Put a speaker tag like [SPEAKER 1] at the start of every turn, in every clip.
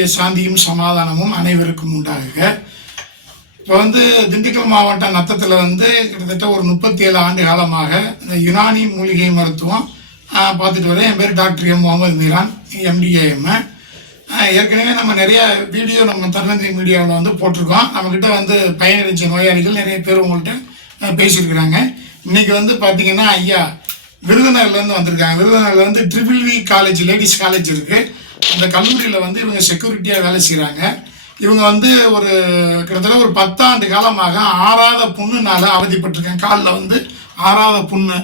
[SPEAKER 1] கர்த்தருடைய சாந்தியும் சமாதானமும் அனைவருக்கும் உண்டாகுக. இப்போ வந்து திண்டுக்கல் மாவட்டம் நத்தத்தில் வந்து கிட்டத்தட்ட ஒரு முப்பத்தி ஏழு ஆண்டு காலமாக இந்த யுனானி மூலிகை மருத்துவம் பார்த்துட்டு வரேன். என் பேர் doctor M. Mohammed Meeran MDAM ஏற்கனவே நம்ம நிறைய வீடியோ நம்ம தருணந்திரி மீடியாவில் வந்து போட்டிருக்கோம். நம்மக்கிட்ட வந்து பயனடைஞ்ச நோயாளிகள் நிறைய பேர் உங்கள்கிட்ட பேசியிருக்கிறாங்க. இன்னைக்கு வந்து பார்த்தீங்கன்னா ஐயா விருதுநகர்லேருந்து வந்திருக்காங்க. விருதுநகர்ல வந்து triple V college ladies college இருக்குது அந்த கல்லூரியில் வந்து இவங்க செக்யூரிட்டியாக வேலை செய்கிறாங்க இவங்க வந்து ஒரு கிட்டத்தட்ட ஒரு பத்தாண்டு காலமாக ஆறாத புண்ணுனால அவதிப்பட்டிருக்காங்க. காலில் வந்து ஆறாத புண்ணு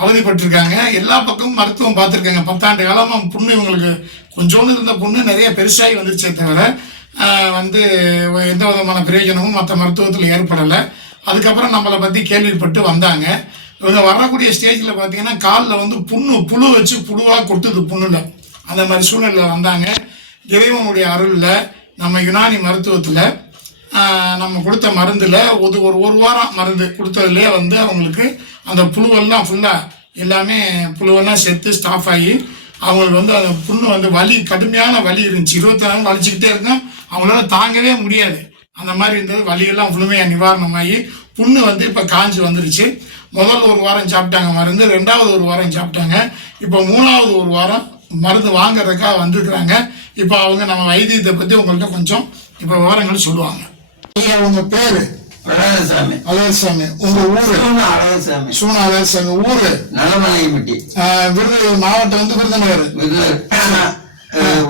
[SPEAKER 1] அவதிப்பட்டிருக்காங்க. எல்லா பக்கமும் மருத்துவம் பார்த்துருக்காங்க. பத்தாண்டு காலமாக புண்ணு இவங்களுக்கு கொஞ்சோண்டு இருந்த புண்ணு நிறைய பெருசாகி வந்துருச்சே தவிர வந்து எந்த விதமான பிரயோஜனமும் மற்ற மருத்துவத்தில் ஏற்படலை. அதுக்கப்புறம் நம்மளை பற்றி கேள்விப்பட்டு வந்தாங்க. இவங்க வரக்கூடிய ஸ்டேஜில் பார்த்தீங்கன்னா காலில் வந்து புண்ணு புழு வச்சு புழுவாக கொட்டுது புண்ணுல. அந்த மாதிரி சூழ்நிலையில் வந்தாங்க. இறைவனுடைய அருளில் நம்ம யுனானி மருத்துவத்தில் நம்ம கொடுத்த மருந்தில் ஒரு ஒரு ஒரு வாரம் மருந்து கொடுத்ததுலேயே வந்து அவங்களுக்கு அந்த புழுவெல்லாம் ஃபுல்லாக எல்லாமே புழுவெல்லாம் செத்து ஸ்டாஃப் ஆகி அவங்களுக்கு வந்து அந்த புண்ணு வந்து வலி கடுமையான வலி இருந்துச்சு. இருபத்தி நாள் வலிச்சுக்கிட்டே இருக்கும் அவங்களால தாங்கவே முடியாது. அந்த மாதிரி இருந்தது. வலியெல்லாம் முழுமையாக நிவாரணமாகி புண்ணு வந்து இப்போ காஞ்சி வந்துருச்சு. முதல் ஒரு வாரம் சாப்பிட்டாங்க மருந்து. ரெண்டாவது ஒரு வாரம் சாப்பிட்டாங்க. இப்போ மூணாவது ஒரு வாரம் மருந்து வாங்குறதுக்காக வந்திருக்கிறாங்க. இப்போ அவங்க நம்ம வைத்தியத்தை பற்றி உங்கள்கிட்ட கொஞ்சம் இப்போ விவரங்கள் சொல்லுவாங்க. உங்க பேரு?
[SPEAKER 2] அழகசாமி
[SPEAKER 1] அழகசாமி உங்க ஊரு?
[SPEAKER 2] அழகசாமி
[SPEAKER 1] சூனா அழகசாமி ஊரு?
[SPEAKER 2] நலமலையம்பட்டி.
[SPEAKER 1] ஆஹ், விருது மாவட்டம் வந்து விருதுநகர்.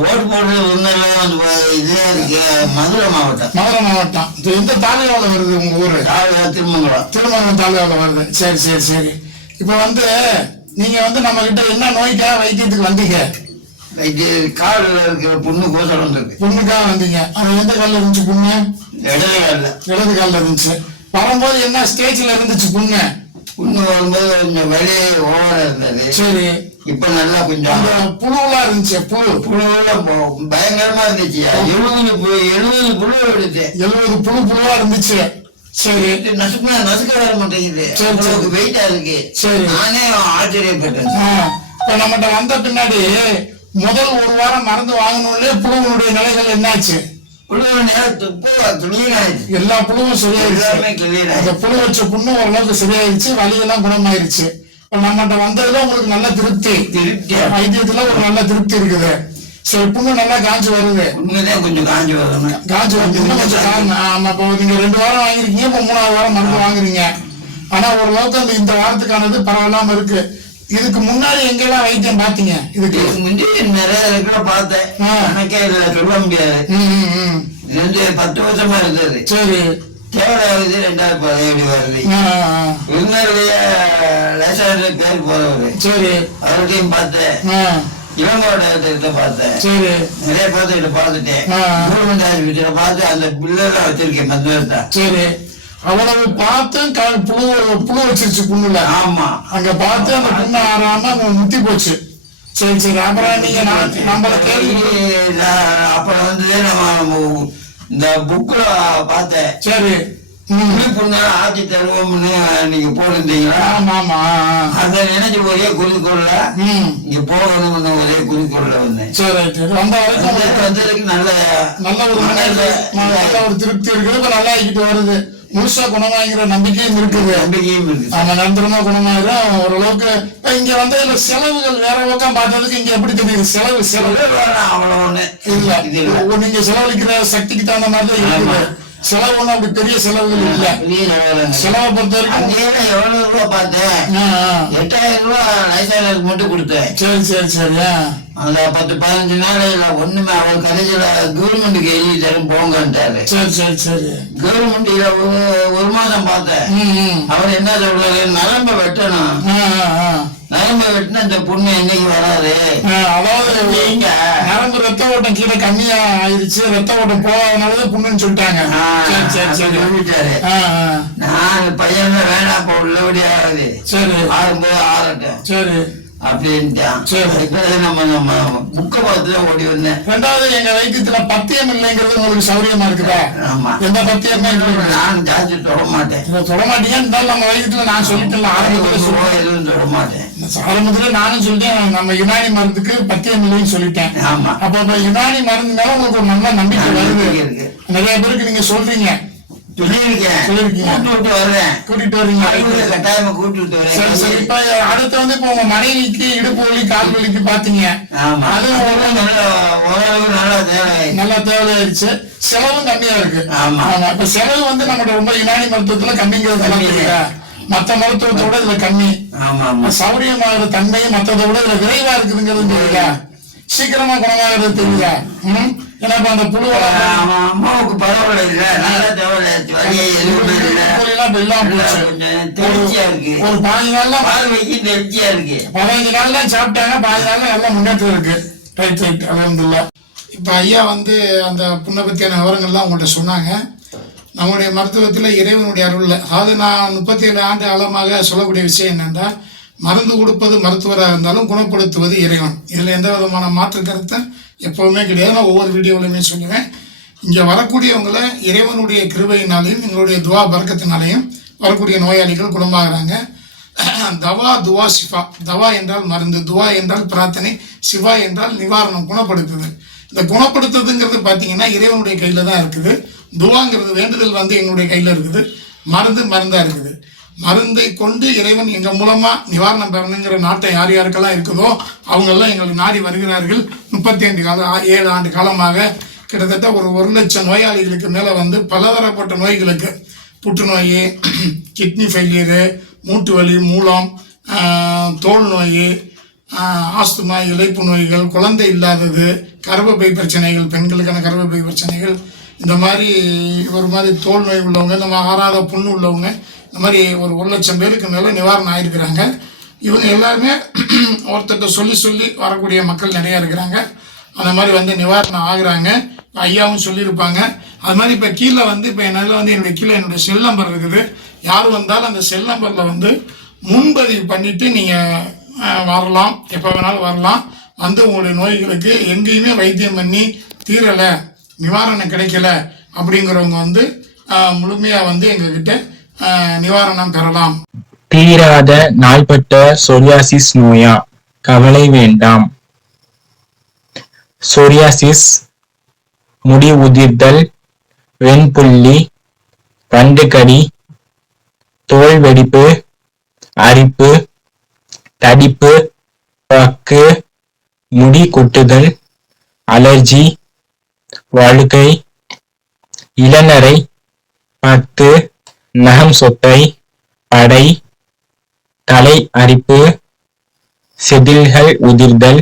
[SPEAKER 2] ஓட்டு போடுறது ஒன்றும் வந்து இதே இருக்கு. மதுரை மாவட்டம்.
[SPEAKER 1] மதுரை மாவட்டம். இது எந்த தாலுகாவில் வருது உங்க ஊரு?
[SPEAKER 2] திருமங்கலம்.
[SPEAKER 1] திருமணம் தாலுகாவில் வருது. சரி சரி சரி. இப்போ வந்து நீங்க வந்து நம்ம கிட்ட என்ன நோய்க்காக வைத்தியத்துக்கு வந்தீங்க?
[SPEAKER 2] இது காலில் இருக்கிற புண்ணு கோசம் வந்திருக்கு.
[SPEAKER 1] புண்ணுக்காக வந்தீங்க. அது எந்த காலில் இருந்துச்சு புண்ணு?
[SPEAKER 2] இடது காலில்.
[SPEAKER 1] இடது காலில் இருந்துச்சு. வரும்போது என்ன ஸ்டேஜ்ல இருந்துச்சு புண்ணு?
[SPEAKER 2] புண்ணு வரும்போது கொஞ்சம் வெளியே ஓவரா இருந்தது.
[SPEAKER 1] சரி.
[SPEAKER 2] இப்ப நல்லா கொஞ்சம்
[SPEAKER 1] புழுவெல்லாம் இருந்துச்சு புழு.
[SPEAKER 2] புழுவெல்லாம் போ- பயங்கரமா இருந்துச்சு. எழுபது எழுபது புழு எடுத்து
[SPEAKER 1] எழுபது புழு புழுவா இருந்துச்சு. சரி.
[SPEAKER 2] நசுக்க நசுக்க வர மாட்டேங்குது. அவ்வளவுக்கு வெயிட்டா இருக்கு. நானே ஆச்சரியப்பட்டேன்.
[SPEAKER 1] இப்ப நம்மகிட்ட வந்த பின்னாடி முதல் ஒரு வாரம் மருந்து வாங்கணும்லே புழுவனுடைய நிலைகள் என்னாச்சு? எல்லா புழுவும் சரியாயிருச்சு அந்த. புழு வச்ச புண்ணு ஓரளவுக்கு சரியாயிருச்சு வலியெல்லாம் குணமாயிருச்சு. நம்மகிட்ட வந்ததுல உங்களுக்கு நல்ல திருப்தி.
[SPEAKER 2] திருப்தியா
[SPEAKER 1] வைத்தியத்துல ஒரு நல்ல திருப்தி இருக்குது. சரி புண்ணு நல்லா காஞ்சு வருது.
[SPEAKER 2] உண்மைதான் கொஞ்சம் காஞ்சி வரணும்
[SPEAKER 1] காஞ்சு வருது. இன்னும் கொஞ்சம் காரணம். ஆமா இப்போ நீங்க ரெண்டு வாரம் வாங்கிருக்கீங்க இப்போ மூணாவது வாரம் மருந்து வாங்குறீங்க. ஆனா ஓரளவுக்கு அந்த இந்த வாரத்துக்கானது பரவாயில்லாம இருக்கு. இதுக்கு முன்னாடி எங்கெல்லாம் வைத்தியம் பார்த்தீங்க? இதுக்கு.
[SPEAKER 2] முந்தி நிறைய இருக்கிற பார்த்தேன். எனக்கே இதுல சொல்ல முடியாது. இது வந்து பத்து வருஷமா இருந்தது.
[SPEAKER 1] சரி.
[SPEAKER 2] தேவையாவது ரெண்டாயிரத்தி பதினேழு வருது. விருந்தாளிய லேசாக பேர் போறவரு.
[SPEAKER 1] சரி.
[SPEAKER 2] அவர்கிட்டையும் பார்த்தேன். இளங்கோட இடத்துல பார்த்தேன்.
[SPEAKER 1] சரி.
[SPEAKER 2] நிறைய பேர்த்துக்கிட்ட பார்த்துட்டேன். கவர்மெண்ட் ஆஸ்பத்திரியில பார்த்து அந்த பில்லெல்லாம் வச்சிருக்கேன் வருஷம்
[SPEAKER 1] சரி. அவ்வளவு பார்த்து க- புழு புழு வச்சிருச்சு புண்ணுல.
[SPEAKER 2] ஆமா.
[SPEAKER 1] அங்க பார்த்து அந்த புண்ணு ஆறாம முத்தி போச்சு. சரி சரி. அப்புறம் நீங்க நம்மள கேள்வி
[SPEAKER 2] அப்புறம் வந்து நம்ம இந்த புக்ல பார்த்தேன்.
[SPEAKER 1] சரி.
[SPEAKER 2] ஆட்சி தருவோம்னு நீங்க போட்டிருந்தீங்களா?
[SPEAKER 1] ஆமா ஆமா.
[SPEAKER 2] அதை நினைச்சு ஒரே குறிக்கோள்ல இங்க போகணும்னு ஒரே குறிக்கோள்ல வந்தேன்.
[SPEAKER 1] உங்களுக்கு
[SPEAKER 2] வந்ததுக்கு நல்ல
[SPEAKER 1] நல்ல ஒரு நல்ல ஒரு திருப்தி இருக்குது இப்ப நல்லா ஆகிட்டு வருது. முழுசா குணமாகிற நம்பிக்கையும் இருக்குது.
[SPEAKER 2] நம்பிக்கையும் இருக்கு
[SPEAKER 1] ஆமா நிரந்தரமா குணமாயிரும். ஓரளவுக்கு இங்க வந்து இதுல செலவுகள் வேற பக்கம் பார்த்ததுக்கு இங்க எப்படி தெரியுது? செலவு செலவு.
[SPEAKER 2] அவ்வளவு ஒண்ணு.
[SPEAKER 1] இல்ல. நீங்க செலவழிக்கிற சக்திக்கு தகுந்த மாதிரி இருக்குது. செலவு அப்படி பெரிய செலவுகள் இல்ல. செலவை பொறுத்த வரைக்கும்
[SPEAKER 2] அங்கேயே நான் எவ்வளவு ரூபா பார்த்தேன். எட்டாயிரம் ரூபா லைசன்ஸ் மட்டும் கொடுத்தேன்.
[SPEAKER 1] சரி சரி சரி.
[SPEAKER 2] அந்த பத்து பதினஞ்சு நாளையில ஒண்ணுமே அவர் கடைசியில கவர்மெண்ட்டுக்கு எழுதி தரும் போங்கன்ட்டாரு.
[SPEAKER 1] சரி சரி சரி.
[SPEAKER 2] கவர்மெண்ட் ஒரு ஒரு மாசம் பார்த்தேன். அவர் என்ன சொல்றாரு? நரம்ப வெட்டணும். நரம்ப வெட்டினா இந்த புண்ணு என்னைக்கு வராது.
[SPEAKER 1] அதாவது
[SPEAKER 2] நீங்க.
[SPEAKER 1] நரம்பு ரத்த ஓட்டம் கீழே கம்மியா ஆயிருச்சு ரத்த ஓட்டம் போகாதனாலதான் புண்ணுன்னு சொல்லிட்டாங்க.
[SPEAKER 2] சொல்லிட்டாரு. நான் பையன் வேணாம் இப்போ உள்ளபடி ஆகுது.
[SPEAKER 1] சரி.
[SPEAKER 2] ஆறும்போது ஆறட்டும்.
[SPEAKER 1] சரி.
[SPEAKER 2] அப்படின்ட்டான் நம்ம நம்ம புக்கை ஓடி வந்தேன்.
[SPEAKER 1] ரெண்டாவது எங்க வைத்தியத்துல பத்தியம் இல்லைங்கிறது உங்களுக்கு சௌரியமா இருக்குதா?
[SPEAKER 2] ஆமா.
[SPEAKER 1] எந்த பத்தியமே
[SPEAKER 2] நான் ஜாஸ்தி தொட மாட்டேன்
[SPEAKER 1] தொட மாட்டீங்க இருந்தாலும் நம்ம வைத்தியத்துல நான் சொல்லிட்டேன். ஆரம்பத்துல
[SPEAKER 2] எதுவும் தொட மாட்டேன்
[SPEAKER 1] ஆரம்பத்துல நானும் சொல்லிட்டேன் நம்ம யுனானி மருந்துக்கு பத்தியம் இல்லைன்னு சொல்லிட்டேன்.
[SPEAKER 2] ஆமா.
[SPEAKER 1] அப்ப யுனானி மருந்து மேல உங்களுக்கு ஒரு நல்ல நம்பிக்கை வருது.
[SPEAKER 2] இருக்கு.
[SPEAKER 1] நிறைய பேருக்கு நீங்க சொல்றீங்க
[SPEAKER 2] சொல்லியிருக்கேன். கூட்டு விட்டு வர்றேன்.
[SPEAKER 1] கூட்டிட்டு
[SPEAKER 2] அதுக்குள்ள கட்டாயமா கூட்டு விட்டு
[SPEAKER 1] சரி சரி.
[SPEAKER 2] வரேன்
[SPEAKER 1] இப்ப அடுத்து வந்து இப்ப உங்க மனைவிக்கு இடுப்பு வலி கால் வலிக்கு பாத்தீங்க. அது
[SPEAKER 2] ஓரளவு நல்லா தேவை
[SPEAKER 1] நல்லா தேவையாயிருச்சு செலவும் கம்மியா இருக்கு.
[SPEAKER 2] ஆமா.
[SPEAKER 1] இப்ப செலவு வந்து நம்ம ரொம்ப யுனானி மருத்துவத்துல கம்மிங்கிறது எல்லாம் மத்த மருத்துவத்தோட இதுல கம்மி. சௌரியமாகிற தன்மையும் மத்ததை விட இதுல விரைவா இருக்குதுங்கிறது தெரியல சீக்கிரமா குணமாகிறது தெரியல? ஏன்னா இப்ப அந்த
[SPEAKER 2] ஆமா அம்மாவுக்கு பரவாயில்ல இல்ல. நல்லா தேவையில்ல
[SPEAKER 1] ஒரு பாஞ்சு நாள்ல
[SPEAKER 2] பால் வைக்கி தெளிச்சியா இருக்கு.
[SPEAKER 1] பதினஞ்சு நாள் தான் சாப்பிட்டாங்க பாஞ்சு நாள்ல நல்ல முன்னேற்றம் இருக்கு. ரைட் ரைட் அலமதுல்லா இப்போ ஐயா வந்து அந்த புண்ணை பற்றியான விவரங்கள்லாம் உங்கள்கிட்ட சொன்னாங்க. நம்முடைய மருத்துவத்தில் இறைவனுடைய அருளில். அதாவது நான் முப்பத்தி ஏழு ஆண்டு காலமாக சொல்லக்கூடிய விஷயம் என்னென்னா மருந்து கொடுப்பது மருத்துவராக இருந்தாலும் குணப்படுத்துவது இறைவன். இதில் எந்த விதமான மாற்று கருத்தை எப்போவுமே கிடையாது. நான் ஒவ்வொரு வீடியோவிலையுமே சொல்லுவேன். இங்கே வரக்கூடியவங்களை இறைவனுடைய கிருபையினாலையும் எங்களுடைய துவா பறக்கத்தினாலையும் வரக்கூடிய நோயாளிகள் குணமாகிறாங்க. தவா துவா சிஃபா. தவா என்றால் மருந்து துவா என்றால் பிரார்த்தனை சிவா என்றால் நிவாரணம் குணப்படுத்துதல். இந்த குணப்படுத்துறதுங்கிறது பார்த்தீங்கன்னா இறைவனுடைய கையில் தான் இருக்குது. துவாங்கிறது வேண்டுதல் வந்து எங்களுடைய கையில் இருக்குது. மருந்து மருந்தாக இருக்குது. மருந்தை கொண்டு இறைவன் எங்கள் மூலமாக நிவாரணம் பெறணுங்கிற நாட்டை யார் யாருக்கெல்லாம் இருக்குதோ அவங்கெல்லாம் எங்களுக்கு நாடி வருகிறார்கள். முப்பத்தி ஐந்து கால ஆ- ஏழு ஆண்டு காலமாக கிட்டத்தட்ட ஒரு ஒரு லட்சம் நோயாளிகளுக்கு மேலே வந்து பலதரப்பட்ட நோய்களுக்கு. புற்றுநோய் கிட்னி ஃபெயிலியரு மூட்டு வலி மூலம் தோல் நோய் ஆஸ்துமா இழைப்பு நோய்கள் குழந்தை இல்லாதது கர்ப்பப்பை பிரச்சனைகள் பெண்களுக்கான கர்ப்பப்பை பிரச்சனைகள் இந்த மாதிரி ஒரு மாதிரி தோல் நோய் உள்ளவங்க இந்த மாதிரி ஆறாத புண்ணு உள்ளவங்க இந்த மாதிரி ஒரு ஒரு லட்சம் பேருக்கு மேலே நிவாரணம் ஆகிருக்கிறாங்க இவங்க எல்லாருமே ஒருத்தர்கிட்ட சொல்லி சொல்லி வரக்கூடிய மக்கள் நிறையா இருக்கிறாங்க. அந்த மாதிரி வந்து நிவாரணம் ஆகுறாங்க. ஐயாவும் சொல்லியிருப்பாங்க. அது மாதிரி இப்போ கீழே வந்து இப்போ என்னால் வந்து என்னுடைய கீழே என்னுடைய செல் நம்பர் இருக்குது. யார் வந்தாலும் அந்த செல் நம்பரில் வந்து முன்பதிவு பண்ணிவிட்டு நீங்கள் வரலாம். எப்போ வேணாலும் வரலாம். வந்து உங்களுடைய நோய்களுக்கு எங்கேயுமே வைத்தியம் பண்ணி தீரலை நிவாரணம் கிடைக்கல அப்படிங்கிறவங்க வந்து முழுமையாக வந்து எங்ககிட்ட நிவாரணம் பெறலாம்.
[SPEAKER 3] தீராத நாள்பட்ட சொரியாசிஸ் நோயா? கவலை வேண்டாம். சொரியாசிஸ் முடி உதிர்தல் வெண்புள்ளி வண்டுக்கடி தோல் வெடிப்பு அரிப்பு தடிப்பு பக்கு முடி கொட்டுதல் அலர்ஜி வழுக்கை இளநரை பத்து நகம் சொட்டை படை தலை அரிப்பு செதில்கள் உதிர்தல்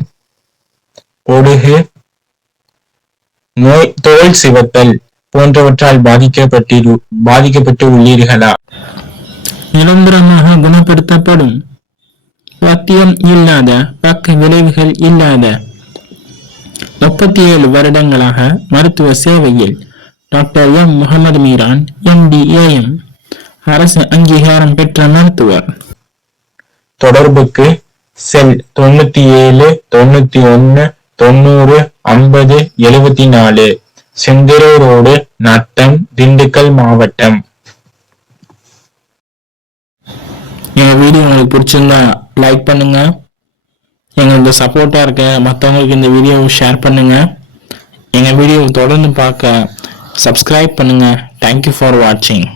[SPEAKER 3] ஒடுகு நோய் தோல் சிவத்தல் போன்றவற்றால் பாதிக்கப்பட்டிரு பாதிக்கப்பட்டு உள்ளீர்களா?
[SPEAKER 4] நிரந்தரமாக குணப்படுத்தப்படும். பத்தியம் இல்லாத பக்க விளைவுகள் இல்லாத முப்பத்தி ஏழு வருடங்களாக மருத்துவ சேவையில் doctor M. Mohammed Meeran MDAM அரசு அங்கீகாரம் பெற்ற மருத்துவர்.
[SPEAKER 3] தொடர்புக்கு செல் தொண்ணூத்தி ஏழு தொண்ணூத்தி ஒன்னு தொண்ணூறு ஐம்பது எழுவத்தி நாலு செந்திரை ரோடு நத்தம் திண்டுக்கல் மாவட்டம்.
[SPEAKER 4] எங்க வீடியோ உங்களுக்கு பிடிச்சிருந்தா லைக் பண்ணுங்க. எங்களுக்கு சப்போர்ட்டா இருக்க மற்றவங்களுக்கு இந்த வீடியோவை ஷேர் பண்ணுங்க. எங்க வீடியோவை தொடர்ந்து பார்க்க சப்ஸ்கிரைப் பண்ணுங்க. தேங்க்யூ ஃபார் வாட்சிங்